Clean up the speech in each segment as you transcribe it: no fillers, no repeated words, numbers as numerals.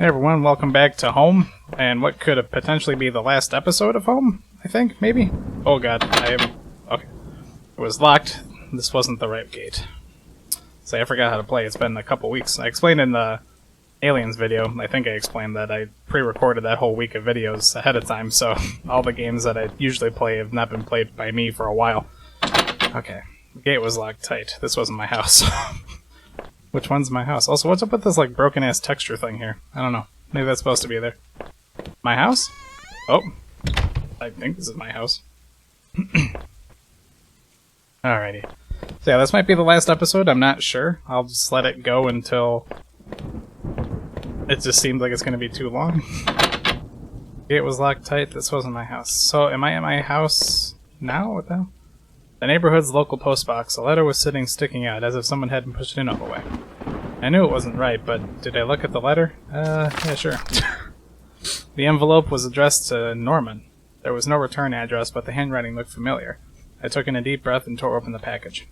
Hey everyone, welcome back to Home, and what could have potentially be the last episode of Home, I think, maybe? Oh god, okay. It was locked. This wasn't the right gate. So I forgot how to play. It's been a couple weeks. I explained in the Aliens video, I think I explained that I pre-recorded that whole week of videos ahead of time, so all the games that I usually play have not been played by me for a while. Okay, the gate was locked tight. This wasn't my house. Which one's my house? Also, what's up with this, like, broken-ass texture thing here? I don't know. Maybe that's supposed to be there. My house? Oh. I think this is my house. Alrighty. So yeah, this might be the last episode. I'm not sure. I'll just let it go until it just seems like it's going to be too long. It was locked tight. This wasn't my house. So, am I at my house now? What the hell? The neighborhood's local postbox. A letter was sticking out, as if someone hadn't pushed it in all the way. I knew it wasn't right, but did I look at the letter? Yeah, sure. The envelope was addressed to Norman. There was no return address, but the handwriting looked familiar. I took in a deep breath and tore open the package.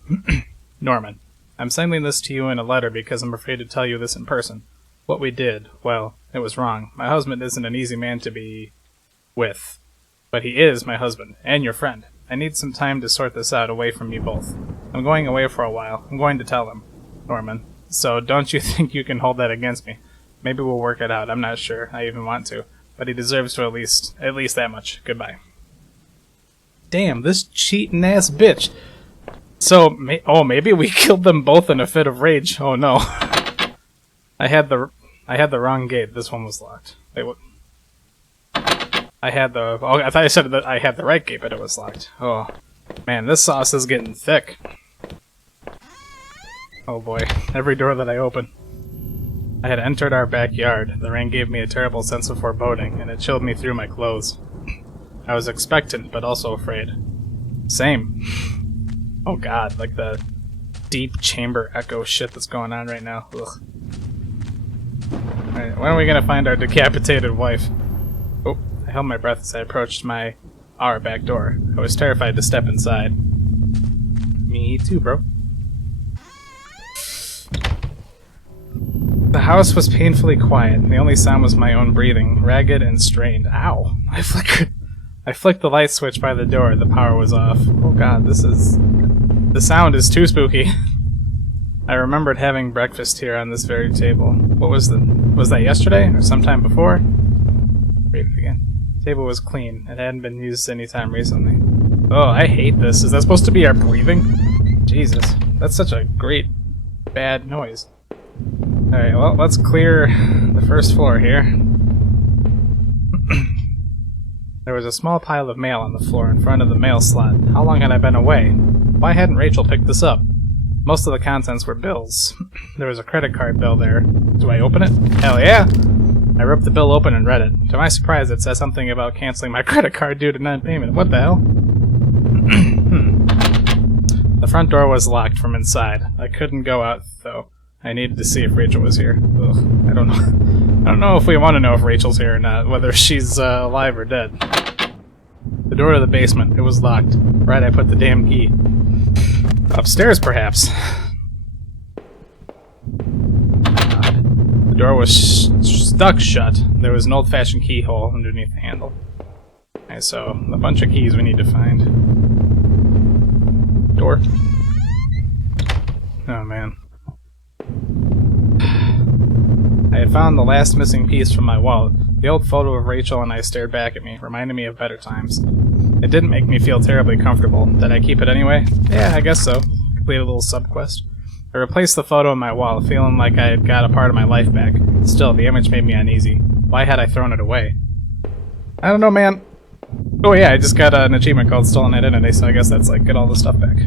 Norman, I'm sending this to you in a letter because I'm afraid to tell you this in person. What we did, well, it was wrong. My husband isn't an easy man to be with, but he is my husband, and your friend. I need some time to sort this out away from you both. I'm going away for a while. I'm going to tell him, Norman. So don't you think you can hold that against me? Maybe we'll work it out. I'm not sure I even want to. But he deserves to at least that much. Goodbye. Damn, this cheating ass bitch. So, maybe we killed them both in a fit of rage. Oh no. I had the wrong gate. This one was locked. Wait, what? I thought I said that I had the right gate, but it was locked. Oh, man, this sauce is getting thick. Oh boy, every door that I open. I had entered our backyard. The rain gave me a terrible sense of foreboding, and it chilled me through my clothes. I was expectant, but also afraid. Same. Oh god, like the deep chamber echo shit that's going on right now. Ugh. Alright, when are we gonna find our decapitated wife? Oh. I held my breath as I approached our back door. I was terrified to step inside. Me too, bro. The house was painfully quiet, and the only sound was my own breathing, ragged and strained. Ow! I flicked the light switch by the door. The power was off. Oh god, the sound is too spooky. I remembered having breakfast here on this very table. Was that yesterday or sometime before? Read it again. The table was clean. It hadn't been used any time recently. Oh, I hate this. Is that supposed to be our breathing? Jesus. That's such a great, bad noise. Alright, well, let's clear the first floor here. There was a small pile of mail on the floor in front of the mail slot. How long had I been away? Why hadn't Rachel picked this up? Most of the contents were bills. There was a credit card bill there. Do I open it? Hell yeah! I ripped the bill open and read it. To my surprise, it says something about canceling my credit card due to non-payment. What the hell? The front door was locked from inside. I couldn't go out, though. I needed to see if Rachel was here. Ugh, I don't know. I don't know if we want to know if Rachel's here or not, whether she's alive or dead. The door to the basement. It was locked. Right, I put the damn key. Upstairs, perhaps. The door was stuck shut. There was an old-fashioned keyhole underneath the handle. Okay, so a bunch of keys we need to find. Door. Oh man. I had found the last missing piece from my wallet. The old photo of Rachel and I stared back at me, reminding me of better times. It didn't make me feel terribly comfortable. Did I keep it anyway? Yeah, I guess so. Complete a little sub-quest. I replaced the photo in my wall, feeling like I had got a part of my life back. Still, the image made me uneasy. Why had I thrown it away? I don't know, man. Oh yeah, I just got an achievement called Stolen Identity, so I guess that's like, get all the stuff back.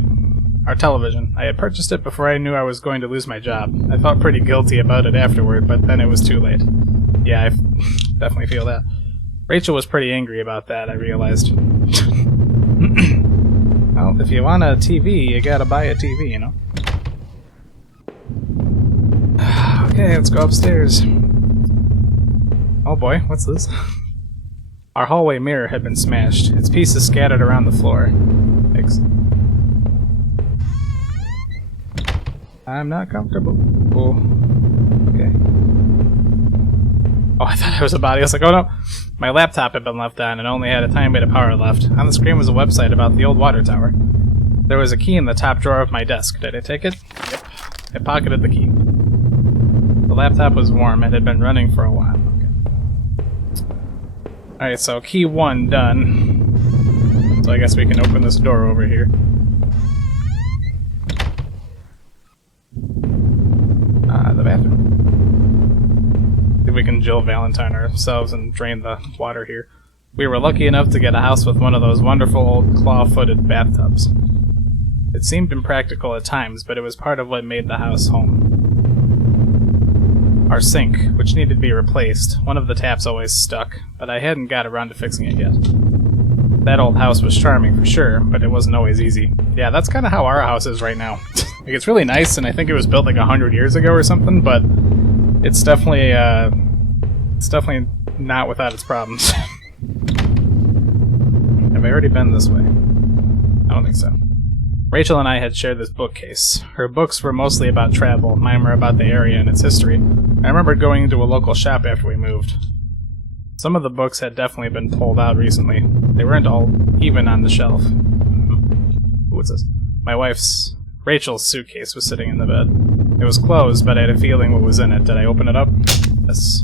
Our television. I had purchased it before I knew I was going to lose my job. I felt pretty guilty about it afterward, but then it was too late. Yeah, I definitely feel that. Rachel was pretty angry about that, I realized. Well, if you want a TV, you gotta buy a TV, you know? Okay, let's go upstairs. Oh boy, what's this? Our hallway mirror had been smashed, its pieces scattered around the floor. Thanks. I'm not comfortable. Oh. Okay. Oh, I thought it was a body. I was like, oh no. My laptop had been left on and only had a tiny bit of power left. On the screen was a website about the old water tower. There was a key in the top drawer of my desk. Did I take it? Yep. I pocketed the key. The laptop was warm. It had been running for a while. Okay. Alright, so key 1 done. So I guess we can open this door over here. The bathroom. See if we can Jill Valentine ourselves and drain the water here. We were lucky enough to get a house with one of those wonderful old claw-footed bathtubs. It seemed impractical at times, but it was part of what made the house home. Our sink, which needed to be replaced, one of the taps always stuck, but I hadn't got around to fixing it yet. That old house was charming for sure, but it wasn't always easy. Yeah, that's kind of how our house is right now. Like, it's really nice, and I think it was built like 100 years ago or something, but it's definitely not without its problems. Have I already been this way? I don't think so. Rachel and I had shared this bookcase. Her books were mostly about travel, mine were about the area and its history. I remembered going into a local shop after we moved. Some of the books had definitely been pulled out recently. They weren't all even on the shelf. What's this? My wife's, Rachel's suitcase was sitting in the bed. It was closed, but I had a feeling what was in it. Did I open it up? Yes.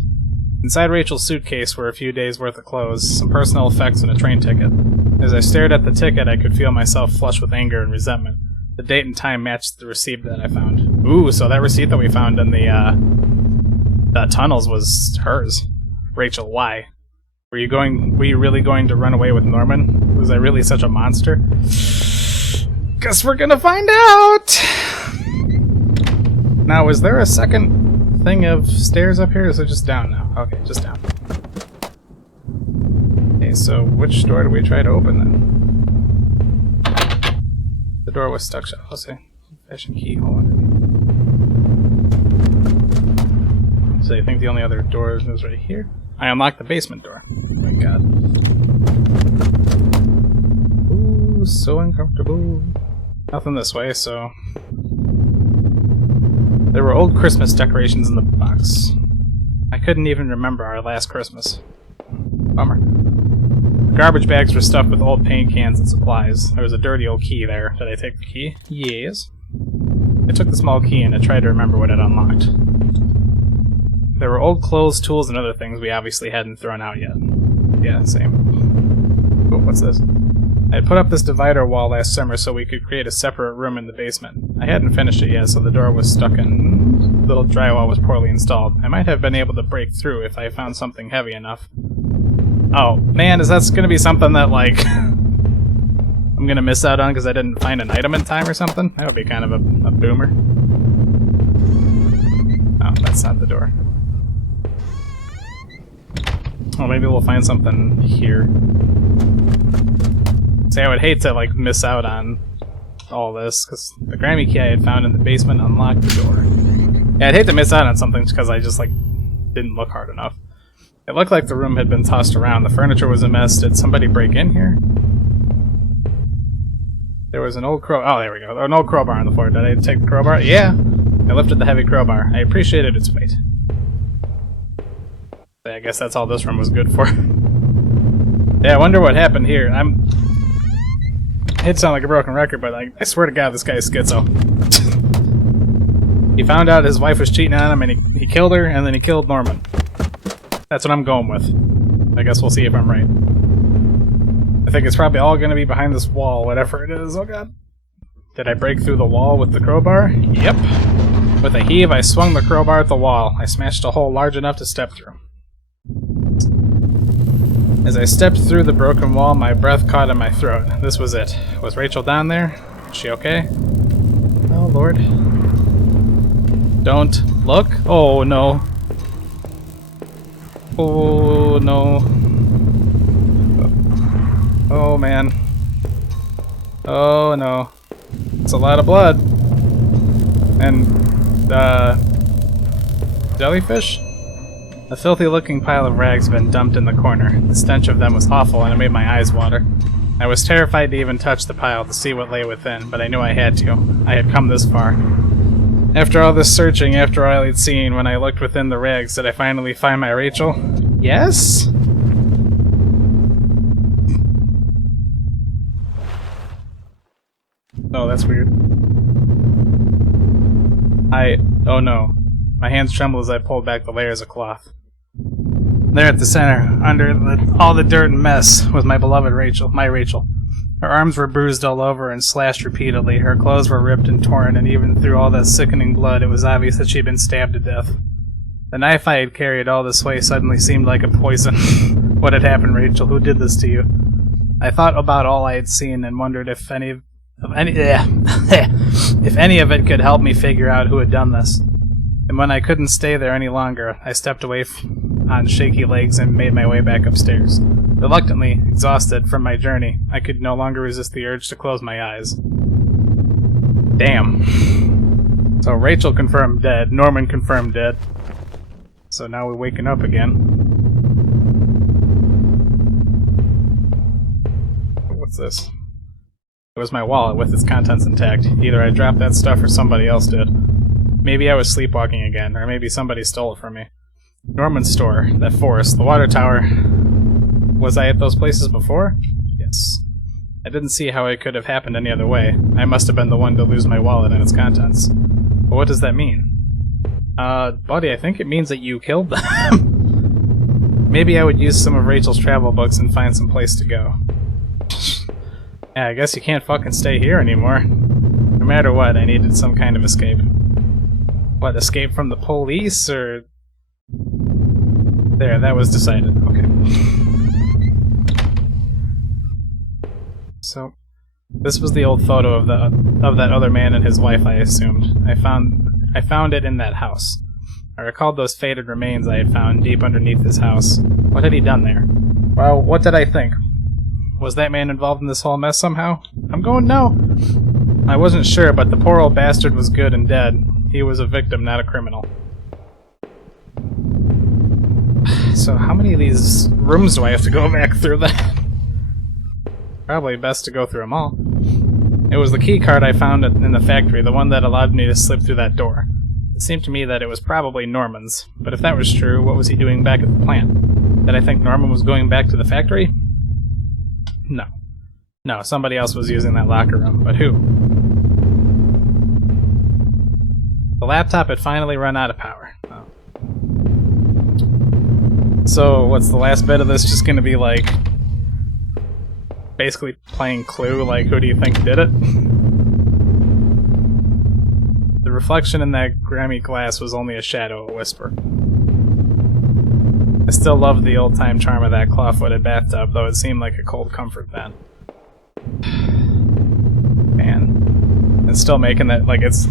Inside Rachel's suitcase were a few days' worth of clothes, some personal effects, and a train ticket. As I stared at the ticket, I could feel myself flush with anger and resentment. The date and time matched the receipt that I found. Ooh, so that receipt that we found in the tunnels was hers. Rachel, why? Were you really going to run away with Norman? Was I really such a monster? Guess we're gonna find out! Now, is there a second thing of stairs up here, or is it just down now? Okay, just down. Okay, so which door do we try to open then? The door was stuck shut. I'll say. Fashion keyhole underneath. So you think the only other door is right here? I unlocked the basement door. Oh my god. Ooh, so uncomfortable. Nothing this way, so... There were old Christmas decorations in the box. I couldn't even remember our last Christmas. Bummer. The garbage bags were stuffed with old paint cans and supplies. There was a dirty old key there. Did I take the key? Yes. I took the small key and I tried to remember what it unlocked. There were old clothes, tools, and other things we obviously hadn't thrown out yet. Yeah, same. Oh, what's this? I had put up this divider wall last summer so we could create a separate room in the basement. I hadn't finished it yet, so the door was stuck and the little drywall was poorly installed. I might have been able to break through if I found something heavy enough. Oh, man, is that gonna be something that, like, I'm gonna miss out on because I didn't find an item in time or something? That would be kind of a boomer. Oh, that's not the door. Well, maybe we'll find something here. See, I would hate to, like, miss out on all this, because the Grammy key I had found in the basement unlocked the door. Yeah, I'd hate to miss out on something because I just, like, didn't look hard enough. It looked like the room had been tossed around. The furniture was a mess. Did somebody break in here? There was an old oh, there we go. An old crowbar on the floor. Did I take the crowbar? Yeah! I lifted the heavy crowbar. I appreciated its weight. I guess that's all this room was good for. Yeah, I wonder what happened here. I hate to sound like a broken record, but I swear to God, this guy is schizo. He found out his wife was cheating on him, and he killed her, and then he killed Norman. That's what I'm going with. I guess we'll see if I'm right. I think it's probably all going to be behind this wall, whatever it is. Oh God. Did I break through the wall with the crowbar? Yep. With a heave, I swung the crowbar at the wall. I smashed a hole large enough to step through. As I stepped through the broken wall, my breath caught in my throat. This was it. Was Rachel down there? Was she okay? Oh, Lord. Don't look. Oh, no. Oh, no. Oh, man. Oh, no. It's a lot of blood. And, jellyfish? A filthy-looking pile of rags had been dumped in the corner. The stench of them was awful, and it made my eyes water. I was terrified to even touch the pile to see what lay within, but I knew I had to. I had come this far. After all this searching, after all I'd seen, when I looked within the rags, did I finally find my Rachel? Yes? Oh, that's weird. Oh no. My hands trembled as I pulled back the layers of cloth. There at the center, under all the dirt and mess, was my beloved Rachel, my Rachel. Her arms were bruised all over and slashed repeatedly, her clothes were ripped and torn, and even through all that sickening blood, it was obvious that she had been stabbed to death. The knife I had carried all this way suddenly seemed like a poison. What had happened, Rachel? Who did this to you? I thought about all I had seen and wondered if any of it could help me figure out who had done this. And when I couldn't stay there any longer, I stepped away on shaky legs and made my way back upstairs. Reluctantly, exhausted from my journey, I could no longer resist the urge to close my eyes. Damn. So Rachel confirmed dead, Norman confirmed dead. So now we're waking up again. What's this? It was my wallet with its contents intact. Either I dropped that stuff or somebody else did. Maybe I was sleepwalking again, or maybe somebody stole it from me. Norman's store, that forest, the water tower. Was I at those places before? Yes. I didn't see how it could have happened any other way. I must have been the one to lose my wallet and its contents. But what does that mean? Buddy, I think it means that you killed them. Maybe I would use some of Rachel's travel books and find some place to go. Yeah, I guess you can't fucking stay here anymore. No matter what, I needed some kind of escape. What, escape from the police, or... There, that was decided. Okay. So, this was the old photo of that other man and his wife, I assumed. I found it in that house. I recalled those faded remains I had found deep underneath his house. What had he done there? Well, what did I think? Was that man involved in this whole mess somehow? I'm going no. I wasn't sure, but the poor old bastard was good and dead. He was a victim, not a criminal. So how many of these rooms do I have to go back through then? Probably best to go through them all. It was the key card I found in the factory, the one that allowed me to slip through that door. It seemed to me that it was probably Norman's, but if that was true, what was he doing back at the plant? Did I think Norman was going back to the factory? No. No, somebody else was using that locker room, but who? The laptop had finally run out of power. Oh. So, what's the last bit of this just gonna be like... basically playing Clue, like, who do you think did it? The reflection in that grimy glass was only a shadow, a whisper. I still loved the old-time charm of that claw-footed bathtub, though it seemed like a cold comfort then. Man. It's still making that, like, it's...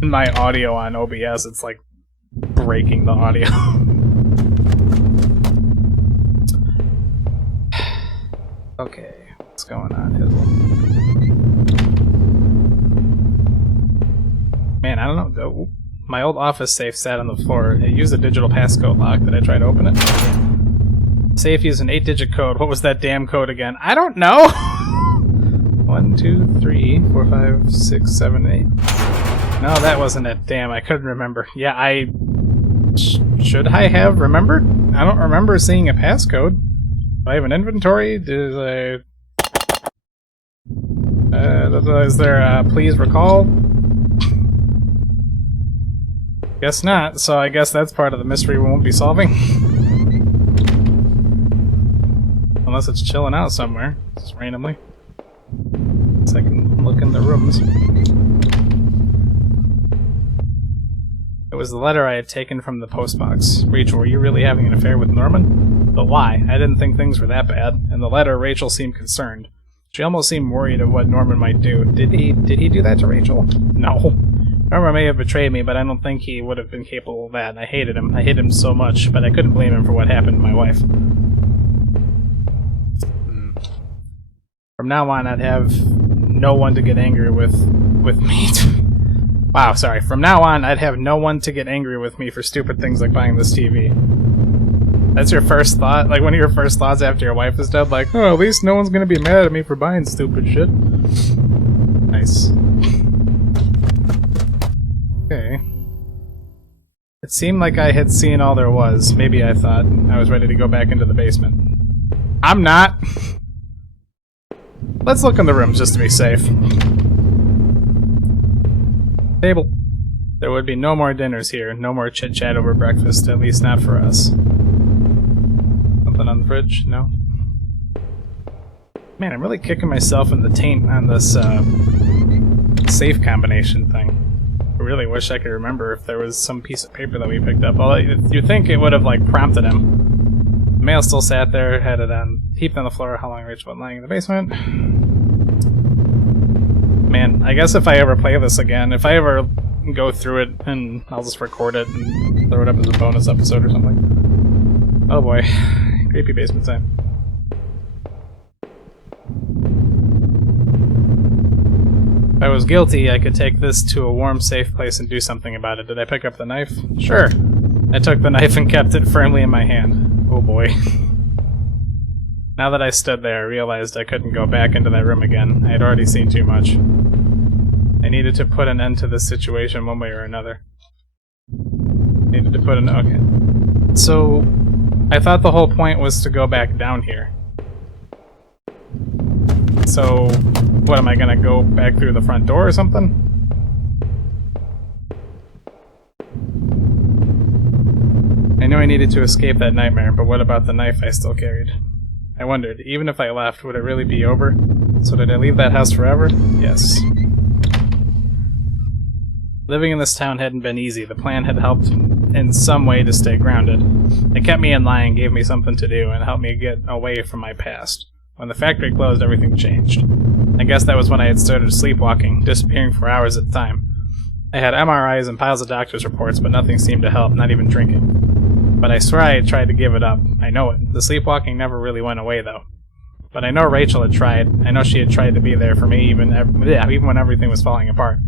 in my audio on OBS, it's like breaking the audio. Okay, what's going on, Hizzle? Man, I don't know. Oh, my old office safe sat on the floor. It used a digital passcode lock. Did I try to open it? Safe used an 8-digit code. What was that damn code again? I don't know! 1, 2, 3, 4, 5, 6, 7, 8. No, that wasn't it. Damn, I couldn't remember. Yeah, I... should I have remembered? I don't remember seeing a passcode. Do I have an inventory? Is there a please recall? Guess not, so I guess that's part of the mystery we won't be solving. Unless it's chilling out somewhere, just randomly. So I can look in the rooms. It was the letter I had taken from the postbox. Rachel, were you really having an affair with Norman? But why? I didn't think things were that bad. In the letter, Rachel seemed concerned. She almost seemed worried of what Norman might do. Did he do that to Rachel? No. Norman may have betrayed me, but I don't think he would have been capable of that. I hated him. I hated him so much, but I couldn't blame him for what happened to my wife. From now on, I'd have no one to get angry with me. Wow, sorry. From now on, I'd have no one to get angry with me for stupid things like buying this TV. That's your first thought? Like, one of your first thoughts after your wife is dead? Like, oh, at least no one's gonna be mad at me for buying stupid shit. Nice. It seemed like I had seen all there was. Maybe I thought I was ready to go back into the basement. I'm not! Let's look in the rooms just to be safe. Table. There would be no more dinners here, no more chit-chat over breakfast, at least not for us. Something on the fridge? No? Man, I'm really kicking myself in the taint on this safe combination thing. I really wish I could remember if there was some piece of paper that we picked up. Well, you'd think it would have, like, prompted him. The mail still sat there, had it heaped on the floor. How long Rachel been lying in the basement? Man, I guess if I ever play this again, if I ever go through it, and I'll just record it and throw it up as a bonus episode or something. Oh boy. Creepy basement time. If I was guilty, I could take this to a warm, safe place and do something about it. Did I pick up the knife? Sure. I took the knife and kept it firmly in my hand. Oh boy. Now that I stood there, I realized I couldn't go back into that room again. I had already seen too much. I needed to put an end to this situation one way or another. Okay. So, I thought the whole point was to go back down here. So, what, am I gonna go back through the front door or something? I knew I needed to escape that nightmare, but what about the knife I still carried? I wondered, even if I left, would it really be over? So did I leave that house forever? Yes. Living in this town hadn't been easy. The plan had helped in some way to stay grounded. It kept me in line, gave me something to do, and helped me get away from my past. When the factory closed, everything changed. I guess that was when I had started sleepwalking, disappearing for hours at a time. I had MRIs and piles of doctor's reports, but nothing seemed to help, not even drinking. But I swear I had tried to give it up. I know it. The sleepwalking never really went away, though. But I know Rachel had tried. I know she had tried to be there for me, even when everything was falling apart.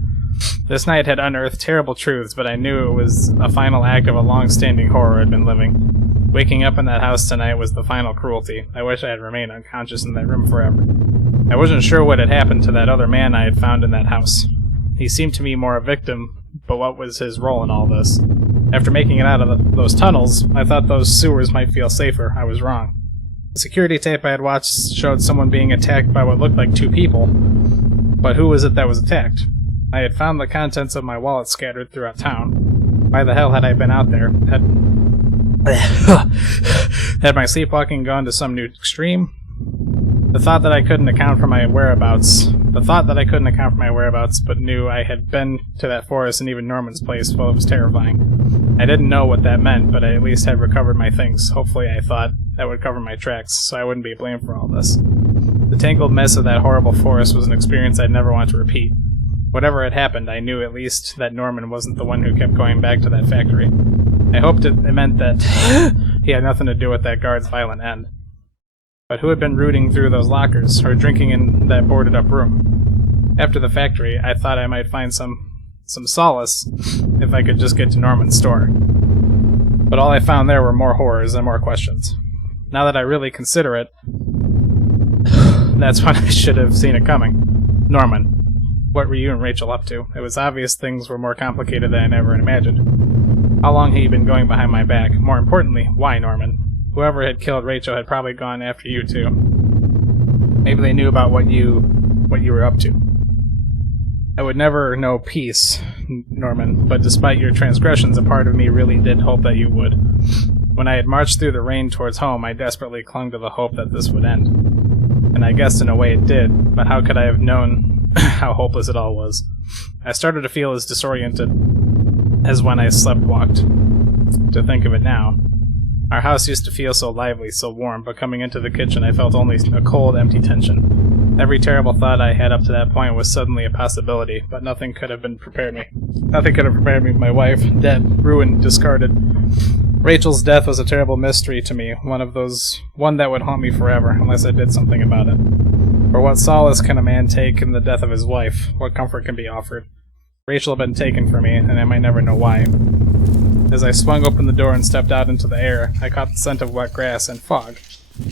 This night had unearthed terrible truths, but I knew it was a final act of a long-standing horror I'd been living. Waking up in that house tonight was the final cruelty. I wish I had remained unconscious in that room forever. I wasn't sure what had happened to that other man I had found in that house. He seemed to me more a victim, but what was his role in all this? After making it out of those tunnels, I thought those sewers might feel safer. I was wrong. The security tape I had watched showed someone being attacked by what looked like two people. But who was it that was attacked? I had found the contents of my wallet scattered throughout town. Why the hell had I been out there? Had my sleepwalking gone to some new extreme? The thought that I couldn't account for my whereabouts, but knew I had been to that forest and even Norman's place, well, it was terrifying. I didn't know what that meant, but I at least had recovered my things. Hopefully, I thought, that would cover my tracks, so I wouldn't be blamed for all this. The tangled mess of that horrible forest was an experience I'd never want to repeat. Whatever had happened, I knew at least that Norman wasn't the one who kept going back to that factory. I hoped it meant that he had nothing to do with that guard's violent end. But who had been rooting through those lockers, or drinking in that boarded-up room? After the factory, I thought I might find some solace if I could just get to Norman's store. But all I found there were more horrors and more questions. Now that I really consider it, that's when I should have seen it coming. Norman. What were you and Rachel up to? It was obvious things were more complicated than I ever imagined. How long had you been going behind my back? More importantly, why Norman? Whoever had killed Rachel had probably gone after you too. Maybe they knew about what you were up to. I would never know peace, Norman, but despite your transgressions, a part of me really did hope that you would. When I had marched through the rain towards home, I desperately clung to the hope that this would end. And I guess in a way it did, but how could I have known how hopeless it all was? I started to feel as disoriented as when I sleptwalked. To think of it now. Our house used to feel so lively, so warm, but coming into the kitchen I felt only a cold, empty tension. Every terrible thought I had up to that point was suddenly a possibility, but nothing could have prepared me. Nothing could have prepared me. My wife, dead, ruined, discarded. Rachel's death was a terrible mystery to me, one that would haunt me forever, unless I did something about it. For what solace can a man take in the death of his wife? What comfort can be offered? Rachel had been taken from me, and I might never know why. As I swung open the door and stepped out into the air, I caught the scent of wet grass and fog.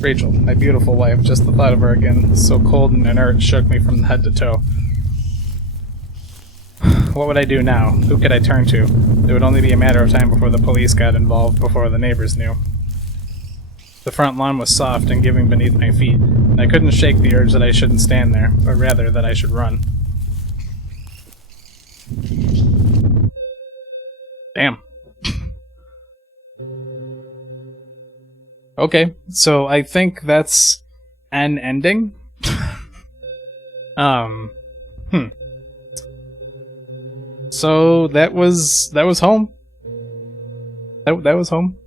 Rachel, my beautiful wife, just the thought of her again, so cold and inert, shook me from head to toe. what would I do now? Who could I turn to? It would only be a matter of time before the police got involved, before the neighbors knew. The front lawn was soft and giving beneath my feet, and I couldn't shake the urge that I shouldn't stand there, or rather that I should run. Damn. Okay, so I think that's an ending. So that was home. That was home.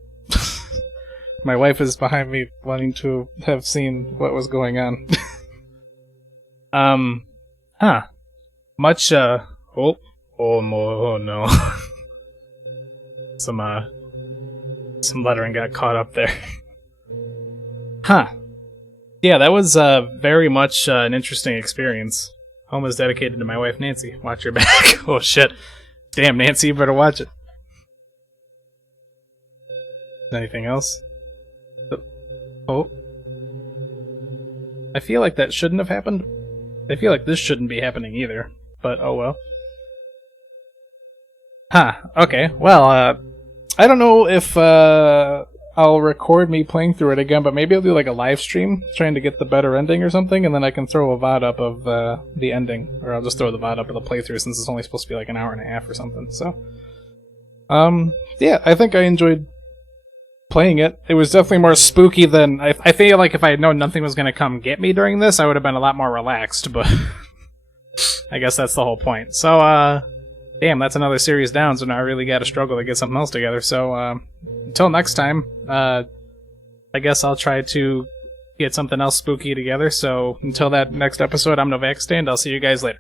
My wife is behind me, wanting to have seen what was going on. Much, oh no. Some lettering got caught up there. Yeah, that was, very much, an interesting experience. Home is dedicated to my wife, Nancy. Watch your back. Oh, shit. Damn, Nancy, you better watch it. Anything else? Oh. I feel like that shouldn't have happened. I feel like this shouldn't be happening either. But, oh well. Okay. Well, I don't know if, I'll record me playing through it again, but maybe I'll do like a live stream trying to get the better ending or something, and then I can throw a VOD up of the ending, or I'll just throw the VOD up of the playthrough since it's only supposed to be like an hour and a half or something. So, yeah, I think I enjoyed playing it. It was definitely more spooky than I feel like if I had known nothing was going to come get me during this, I would have been a lot more relaxed. But I guess that's the whole point. So, damn, that's another series down, so now I really gotta struggle to get something else together. So, until next time, I guess I'll try to get something else spooky together. So, until that next episode, I'm Novakastand. I'll see you guys later.